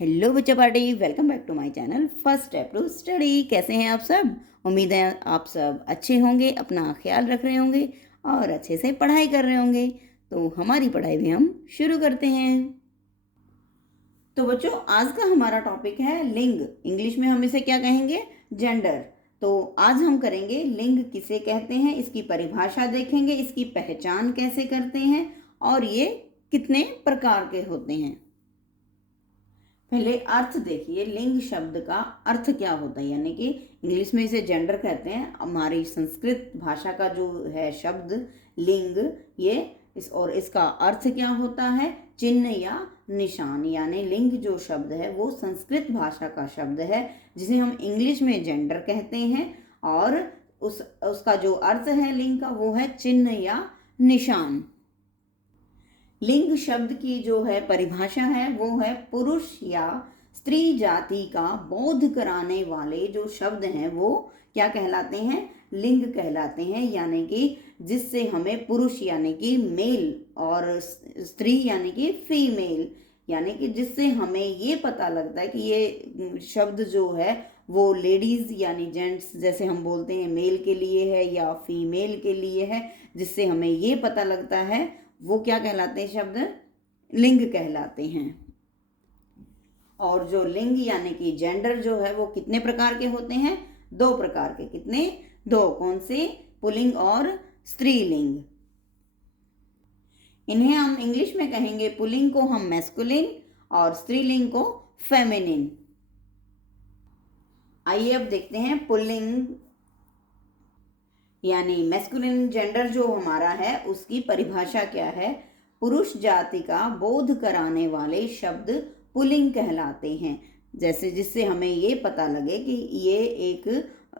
Hello बच्चा party, welcome back to my channel first step to study. कैसे हैं आप सब? उम्मीद है आप सब अच्छे होंगे, अपना ख्याल रख रहे होंगे और अच्छे से पढ़ाई कर रहे होंगे। तो हमारी पढ़ाई भी हम शुरू करते हैं। तो बच्चों, आज का हमारा टॉपिक है लिंग। इंग्लिश में हम इसे क्या कहेंगे? जेंडर। तो आज हम करेंगे लिंग किसे कहते हैं, इसकी परिभाषा देखेंगे, इसकी पहचान कैसे करते हैं और ये कितने प्रकार के होते हैं। पहले अर्थ देखिए, लिंग शब्द का अर्थ क्या होता है, यानी कि इंग्लिश में इसे जेंडर कहते हैं। हमारी संस्कृत भाषा का जो है शब्द लिंग, ये और इसका अर्थ क्या होता है? चिन्ह या निशान। यानी लिंग जो शब्द है वो संस्कृत भाषा का शब्द है जिसे हम इंग्लिश में जेंडर कहते हैं, और उसका जो अर्थ है लिंग का वो है चिन्ह या निशान। लिंग शब्द की जो है परिभाषा है वो है पुरुष या स्त्री जाति का बोध कराने वाले जो शब्द हैं वो क्या कहलाते हैं? लिंग कहलाते हैं। यानी कि जिससे हमें पुरुष यानी कि मेल और स्त्री यानी कि फीमेल, यानी कि जिससे हमें ये पता लगता है कि ये शब्द जो है वो लेडीज यानी जेंट्स, जैसे हम बोलते हैं मेल के लिए है या फीमेल के लिए है, जिससे हमें ये पता लगता है वो क्या कहलाते हैं? शब्द लिंग कहलाते हैं। और जो लिंग यानी कि जेंडर जो है वो कितने प्रकार के होते हैं? 2 प्रकार के। कितने? 2। कौन से? पुल्लिंग और स्त्रीलिंग। इन्हें हम इंग्लिश में कहेंगे, पुल्लिंग को हम मैस्कुलिन और स्त्रीलिंग को फेमिनिन। आइए अब देखते हैं पुल्लिंग यानी मैस्कुलिन जेंडर जो हमारा है उसकी परिभाषा क्या है। पुरुष जाति का बोध कराने वाले शब्द पुल्लिंग कहलाते हैं। जैसे जिससे हमें ये पता लगे कि ये एक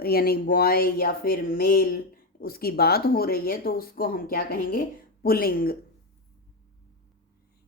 यानी बॉय या फिर मेल उसकी बात हो रही है, तो उसको हम क्या कहेंगे? पुल्लिंग।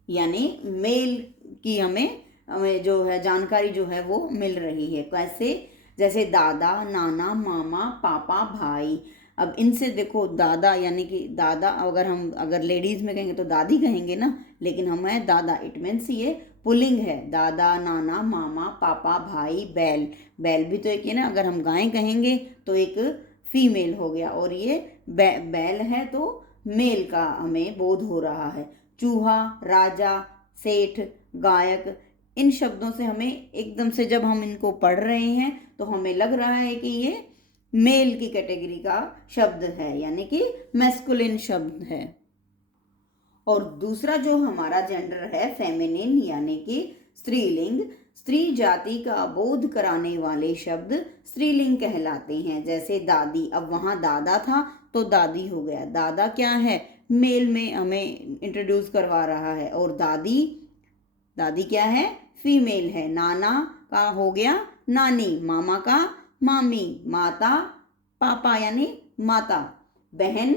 यानी मेल की हमें जो है जानकारी जो है वो मिल रही है। कैसे? जैसे दादा, नाना, मामा, पापा, भाई। अब इनसे देखो, दादा यानी कि दादा अगर लेडीज में कहेंगे तो दादी कहेंगे ना, लेकिन हमें दादा, इट मीन्स ये पुल्लिंग है। दादा, नाना, मामा, पापा, भाई, बैल। बैल भी तो एक है ना। अगर हम गाय कहेंगे तो एक फीमेल हो गया, और ये बैल है तो मेल का हमें बोध हो रहा है। चूहा, राजा, सेठ, गायक, इन शब्दों से हमें एकदम से जब हम इनको पढ़ रहे हैं तो हमें लग रहा है कि ये मेल की कैटेगरी का शब्द है, यानी कि मैस्कुलिन शब्द है। और दूसरा जो हमारा जेंडर है फेमिनिन यानी कि स्त्रीलिंग, स्त्री जाति का बोध कराने वाले शब्द स्त्रीलिंग कहलाते हैं। जैसे दादी, अब वहाँ दादा था तो दादी हो गया। दादा क्या है? मेल में हमें इंट्रोड्यूस करवा रहा है। और दादी, दादी क्या है? फीमेल है। नाना का हो गया नानी, मामा का मामी, माता पापा यानी माता, बहन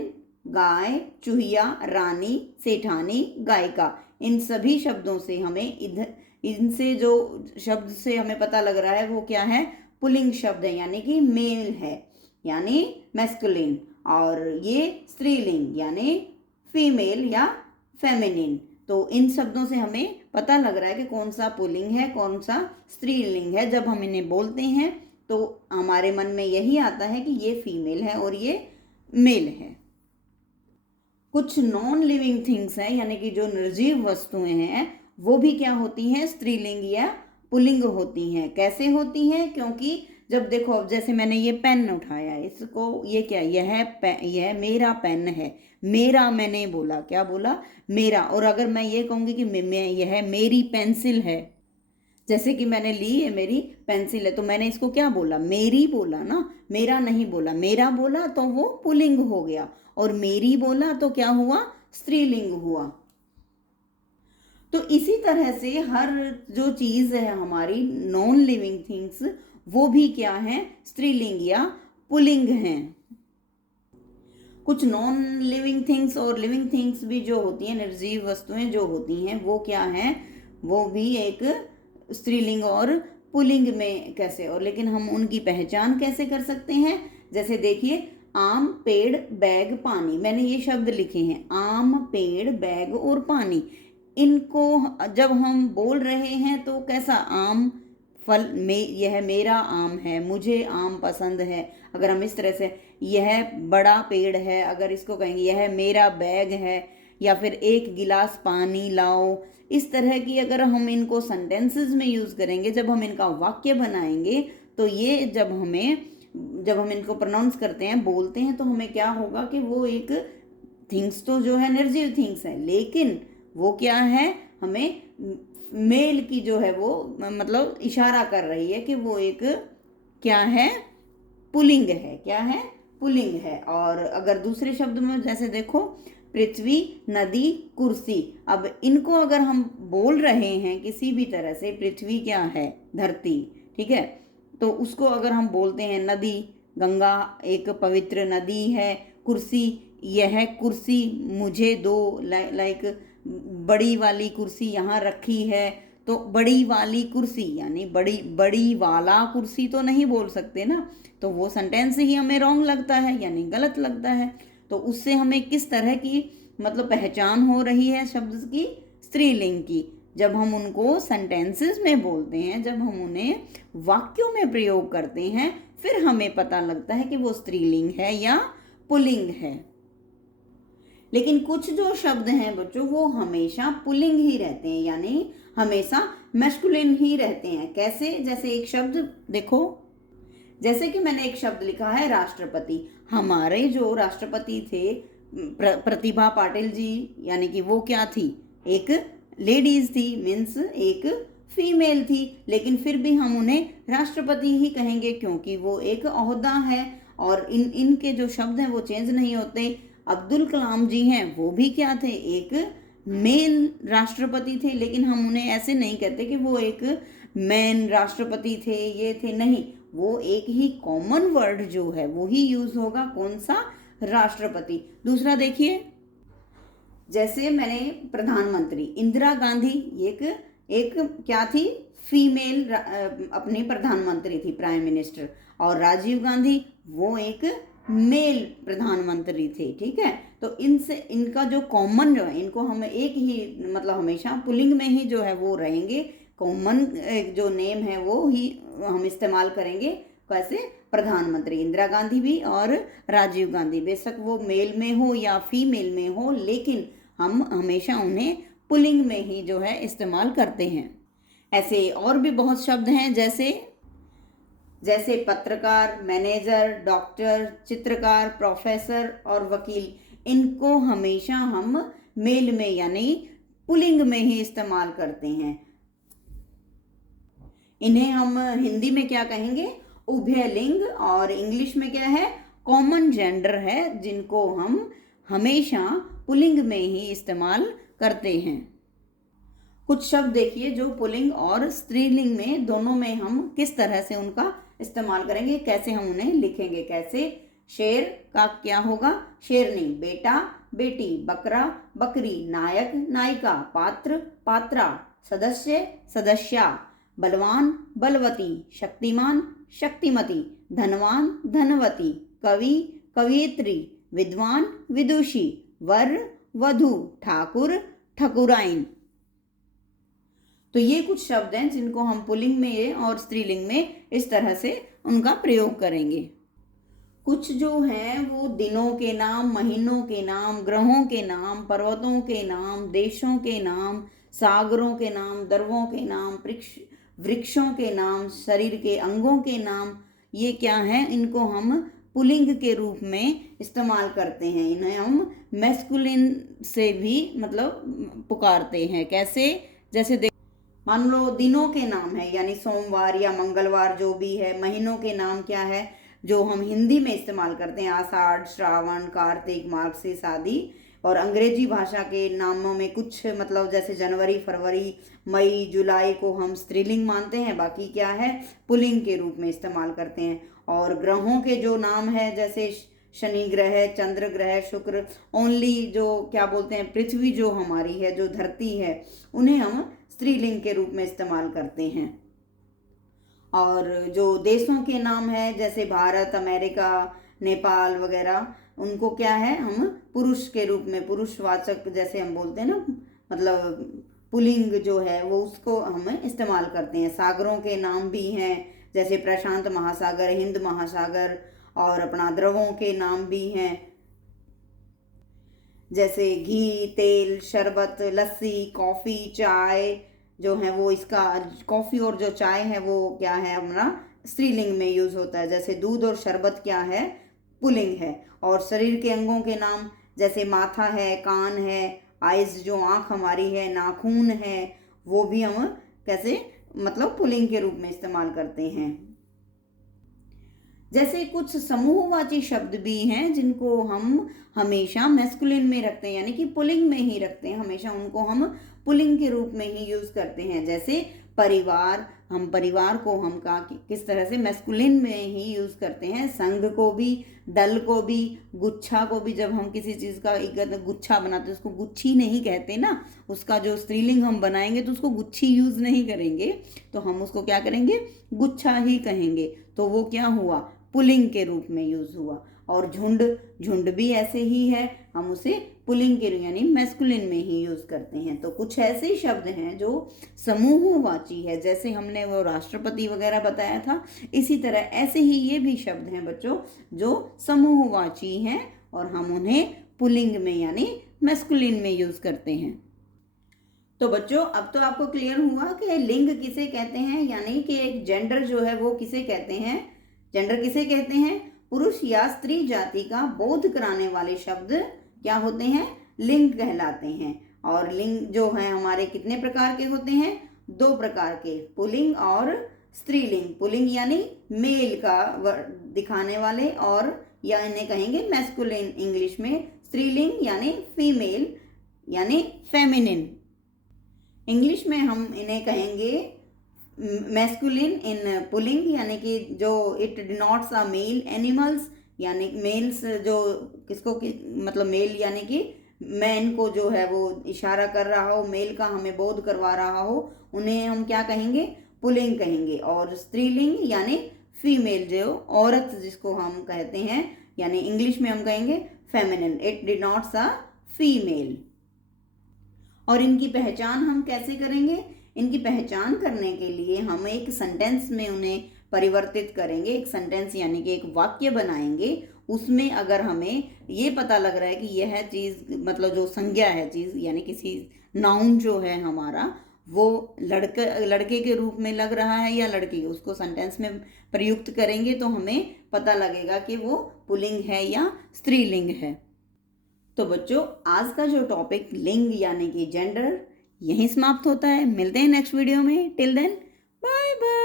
गाय, चूहिया रानी, सेठानी गायिका। इन सभी शब्दों से हमें इनसे जो शब्द से हमें पता लग रहा है वो क्या है? पुल्लिंग शब्द है, यानी कि मेल है यानी मैस्कुलिन, और ये स्त्रीलिंग यानी फीमेल या फेमिनिन। तो इन शब्दों से हमें पता लग रहा है कि कौन सा पुल्लिंग है, कौन सा स्त्रीलिंग है। जब हम इन्हें बोलते हैं तो हमारे मन में यही आता है कि ये फीमेल है और ये मेल है। कुछ नॉन लिविंग थिंग्स हैं, यानी कि जो निर्जीव वस्तुएं हैं वो भी क्या होती हैं? स्त्रीलिंग या पुल्लिंग होती हैं। कैसे होती हैं? क्योंकि जब देखो, अब जैसे मैंने ये पेन उठाया, इसको ये क्या, यह मेरा पेन है। मेरा, मैंने बोला, क्या बोला? मेरा। और अगर मैं ये कहूँगी कि यह मेरी पेंसिल है, जैसे कि मैंने ली है, मेरी पेंसिल है, तो मैंने इसको क्या बोला? मेरी बोला ना, मेरा नहीं बोला। मेरा बोला तो वो पुल्लिंग हो गया, और मेरी बोला तो क्या हुआ? स्त्रीलिंग हुआ। तो इसी तरह से हर जो चीज है हमारी नॉन लिविंग थिंग्स, वो भी क्या है? स्त्रीलिंग या पुल्लिंग हैं। कुछ नॉन लिविंग थिंग्स और लिविंग थिंग्स भी जो होती हैं, निर्जीव वस्तुएं जो होती हैं, वो क्या हैं? वो भी एक स्त्रीलिंग और पुल्लिंग में कैसे, और लेकिन हम उनकी पहचान कैसे कर सकते हैं? जैसे देखिए, आम, पेड़, बैग, पानी। मैंने ये शब्द लिखे हैं, आम, पेड़, बैग और पानी। इनको जब हम बोल रहे हैं तो कैसा, आम फल में, यह मेरा आम है, मुझे आम पसंद है। अगर हम इस तरह से, यह बड़ा पेड़ है, अगर इसको कहेंगे यह मेरा बैग है, या फिर एक गिलास पानी लाओ। इस तरह की अगर हम इनको सेंटेंसेस में यूज़ करेंगे, जब हम इनका वाक्य बनाएंगे, तो ये जब हम इनको प्रोनाउंस करते हैं, बोलते हैं, तो हमें क्या होगा कि वो एक थिंग्स तो जो है निर्जीव थिंग्स है, लेकिन वो क्या है, हमें मेल की जो है वो मतलब इशारा कर रही है कि वो एक क्या है, पुल्लिंग है। क्या है, पुल्लिंग है। और अगर दूसरे शब्द में जैसे देखो, पृथ्वी, नदी, कुर्सी। अब इनको अगर हम बोल रहे हैं किसी भी तरह से, पृथ्वी क्या है, धरती, ठीक है, तो उसको अगर हम बोलते हैं नदी, गंगा एक पवित्र नदी है, कुर्सी, यह कुर्सी मुझे दो, लाइक बड़ी वाली कुर्सी यहाँ रखी है, तो बड़ी वाली कुर्सी यानी बड़ी वाला कुर्सी तो नहीं बोल सकते ना, तो वो सेंटेंस ही हमें रॉन्ग लगता है, यानी गलत लगता है। तो उससे हमें किस तरह की मतलब पहचान हो रही है शब्द की, स्त्रीलिंग की। जब हम उनको सेंटेंसेस में बोलते हैं, जब हम उन्हें वाक्यों में प्रयोग करते हैं, फिर हमें पता लगता है कि वो स्त्रीलिंग है या पुल्लिंग है। लेकिन कुछ जो शब्द हैं बच्चों, वो हमेशा पुल्लिंग ही रहते हैं, यानी हमेशा मैस्कुलिन ही रहते हैं। कैसे, जैसे एक शब्द देखो, जैसे कि मैंने एक शब्द लिखा है राष्ट्रपति। हमारे जो राष्ट्रपति थे प्रतिभा पाटिल जी, यानी कि वो क्या थी, एक लेडीज थी, मीन्स एक फीमेल थी, लेकिन फिर भी हम उन्हें राष्ट्रपति ही कहेंगे, क्योंकि वो एक ओहदा है और इनके जो शब्द हैं वो चेंज नहीं होते। अब्दुल कलाम जी हैं, वो भी क्या थे, एक मेल राष्ट्रपति थे, लेकिन हम उन्हें ऐसे नहीं कहते कि वो एक मैन राष्ट्रपति थे, ये थे, नहीं, वो एक ही कॉमन वर्ड जो है वो ही यूज होगा, कौन सा, राष्ट्रपति। दूसरा देखिए, जैसे मैंने प्रधानमंत्री, इंदिरा गांधी एक क्या थी, फीमेल अपनी प्रधानमंत्री थी, प्राइम मिनिस्टर, और राजीव गांधी वो एक मेल प्रधानमंत्री थे, ठीक है। तो इनसे इनका जो कॉमन जो है, इनको हम एक ही मतलब हमेशा पुल्लिंग में ही जो है वो रहेंगे, कॉमन जो नेम है वो ही हम इस्तेमाल करेंगे। कैसे, प्रधानमंत्री, इंदिरा गांधी भी और राजीव गांधी, बेशक वो मेल में हो या फीमेल में हो, लेकिन हम हमेशा उन्हें पुल्लिंग में ही जो है इस्तेमाल करते हैं। ऐसे और भी बहुत शब्द हैं, जैसे पत्रकार, मैनेजर, डॉक्टर, चित्रकार, प्रोफेसर और वकील। इनको हमेशा हम मेल में यानी पुल्लिंग में ही इस्तेमाल करते हैं। इन्हें हम हिंदी में क्या कहेंगे, उभयलिंग, और इंग्लिश में क्या है, कॉमन जेंडर है, जिनको हम हमेशा पुल्लिंग में ही इस्तेमाल करते हैं। कुछ शब्द देखिए जो पुल्लिंग और स्त्रीलिंग में दोनों में हम किस तरह से उनका इस्तेमाल करेंगे, कैसे हम उन्हें लिखेंगे। कैसे, शेर का क्या होगा, शेरनी, बेटा, बेटी, बकरा, बकरी, नायक, नायिका, पात्र, पात्रा, सदस्य, सदस्या, बलवान, बलवती, शक्तिमान, शक्तिमती, धनवान, धनवती, कवि, कवियत्री, विद्वान, विदुषी, वर, वधू, ठाकुर, ठकुराइन। तो ये कुछ शब्द हैं जिनको हम पुल्लिंग में और स्त्रीलिंग में इस तरह से उनका प्रयोग करेंगे। कुछ जो हैं वो दिनों के नाम, महीनों के नाम, ग्रहों के नाम, पर्वतों के नाम, देशों के नाम, सागरों के नाम, दर्वों के नाम, वृक्षों के नाम, शरीर के अंगों के नाम, ये क्या है, इनको हम पुल्लिंग के रूप में इस्तेमाल करते हैं। इन्हें हम मैस्कुलिन से भी मतलब पुकारते हैं। कैसे, जैसे मान लो दिनों के नाम है, यानी सोमवार या मंगलवार जो भी है। महीनों के नाम क्या है, जो हम हिंदी में इस्तेमाल करते हैं, आषाढ़, श्रावण, कार्तिक, मार्गशीर्ष आदि। और अंग्रेजी भाषा के नामों में कुछ मतलब जैसे जनवरी, फरवरी, मई, जुलाई को हम स्त्रीलिंग मानते हैं, बाकी क्या है, पुल्लिंग के रूप में इस्तेमाल करते हैं। और ग्रहों के जो नाम है, जैसे शनि ग्रह, चंद्र ग्रह, शुक्र, ओनली जो क्या बोलते हैं, पृथ्वी जो हमारी है, जो धरती है, उन्हें हम स्त्रीलिंग के रूप में इस्तेमाल करते हैं। और जो देशों के नाम है, जैसे भारत, अमेरिका, नेपाल वगैरह, उनको क्या है, हम पुरुष के रूप में, पुरुषवाचक जैसे हम बोलते हैं ना, मतलब पुल्लिंग जो है वो उसको हम इस्तेमाल करते हैं। सागरों के नाम भी हैं, जैसे प्रशांत महासागर, हिंद महासागर, और अपना द्रवों के नाम भी हैं, जैसे घी, तेल, शरबत, लस्सी, कॉफ़ी, चाय जो है वो, इसका कॉफ़ी और जो चाय है वो क्या है हमारा स्त्रीलिंग में यूज़ होता है। जैसे दूध और शरबत क्या है, पुल्लिंग है। और शरीर के अंगों के नाम जैसे माथा है, कान है, आइज जो आँख हमारी है, नाखून है, वो भी हम कैसे मतलब पुल्लिंग के रूप में इस्तेमाल करते हैं। जैसे कुछ समूहवाची शब्द भी हैं जिनको हम हमेशा मैस्कुलिन में रखते हैं, यानी कि पुल्लिंग में ही रखते हैं, हमेशा उनको हम पुल्लिंग के रूप में ही यूज करते हैं। जैसे परिवार, हम परिवार को हम किस तरह से मैस्कुलिन में ही यूज करते हैं। संघ को भी, दल को भी, गुच्छा को भी, जब हम किसी चीज का एक गुच्छा बनाते हैं उसको गुच्छी नहीं कहते ना, उसका जो स्त्रीलिंग हम बनाएंगे तो उसको गुच्छी यूज नहीं करेंगे, तो हम उसको क्या करेंगे, गुच्छा ही कहेंगे। तो वो क्या हुआ, पुल्लिंग के रूप में यूज हुआ। और झुंड, झुंड भी ऐसे ही है, हम उसे पुल्लिंग के यानी मैस्कुलिन में ही यूज करते हैं। तो कुछ ऐसे शब्द हैं जो समूहवाची है, जैसे हमने वो राष्ट्रपति वगैरह बताया था, इसी तरह ऐसे ही ये भी शब्द हैं बच्चों जो समूहवाची हैं और हम उन्हें पुल्लिंग में यानी मैस्कुलिन में यूज करते हैं। तो बच्चों अब तो आपको क्लियर हुआ कि लिंग किसे कहते हैं, यानी कि एक जेंडर जो है वो किसे कहते हैं। जेंडर किसे कहते हैं, पुरुष या स्त्री जाति का बोध कराने वाले शब्द क्या होते हैं, लिंग कहलाते हैं। और लिंग जो है हमारे कितने प्रकार के होते हैं, 2 प्रकार के, पुल्लिंग और स्त्रीलिंग। पुल्लिंग यानी मेल का दिखाने वाले, और या इन्हें कहेंगे मैस्कुलिन इंग्लिश में। स्त्रीलिंग यानी फीमेल यानी फेमिनिन, इंग्लिश में हम इन्हें कहेंगे मैस्कुलिन इन पुल्लिंग, यानी कि जो it denotes a male. Animals यानी मेल्स जो किसको मतलब मेल यानी कि मैन को जो है वो इशारा कर रहा हो, मेल का हमें बोध करवा रहा हो, उन्हें हम क्या कहेंगे, पुल्लिंग कहेंगे। और स्त्रीलिंग यानी फीमेल जो औरत जिसको हम कहते हैं, यानी इंग्लिश में हम कहेंगे feminine, it denotes a female. और इनकी पहचान हम कैसे करेंगे, इनकी पहचान करने के लिए हम एक सेंटेंस में उन्हें परिवर्तित करेंगे। एक सेंटेंस यानी कि एक वाक्य बनाएंगे, उसमें अगर हमें ये पता लग रहा है कि यह चीज़ मतलब जो संज्ञा है चीज़, यानी किसी नाउन जो है हमारा वो लड़के के रूप में लग रहा है या लड़की, उसको सेंटेंस में प्रयुक्त करेंगे तो हमें पता लगेगा कि वो पुल्लिंग है या स्त्रीलिंग है। तो बच्चों आज का जो टॉपिक लिंग यानी कि जेंडर यहीं समाप्त होता है। मिलते हैं नेक्स्ट वीडियो में। Till then bye bye.